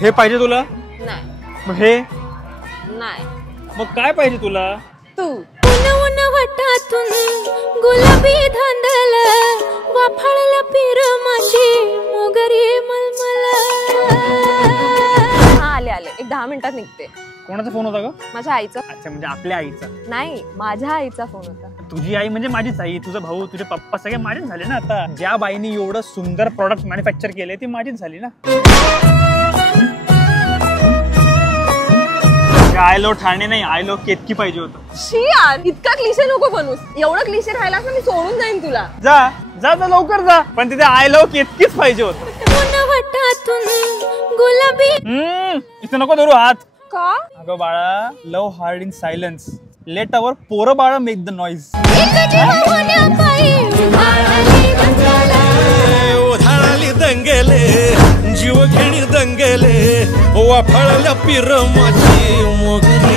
हे पाहिजे तुला? नाही. मग हे? नाही. मग काय पाहिजे तुला? तू. उन वाटातून गुलाबी धांदल वाफाळला पिर माझी मोगरी मलमल. हा आले आले, एक 10 मिनिटात निघते. कोणाचा फोन होता ग? माझ्या आईचा. अच्छा, म्हणजे आपल्या आईचा? नाही, माझ्या आईचा फोन होता. तुझी आई म्हणजे माझीच आई, तुझा भाऊ, तुझे पप्पा सगळे माझेच झाले ना. आता ज्या बाईनी एवढं सुंदर प्रॉडक्ट मॅन्युफॅक्चर केले ती माझीच झाली ना. आय लो ठाणे नाही, आय लो केतकी पाहिजे होतं. शी यार, इतका क्लिशे नको बनूस. एवढं क्लिशे राहिलास ना मी सोडून जाईन तुला. जा जा जा लवकर जा, पण तिथे आय लव्ह केतकीच पाहिजे होतं. वाटातून गुलाबी. इथे नको धरू हात. का? अगं बाळा, love hard in silence, let our पोरं बाळा मेक द नॉइज. उधाळाली दंगेले, जीव घेणी दंगेले, वाफाळल्या पिर माझी मोगरी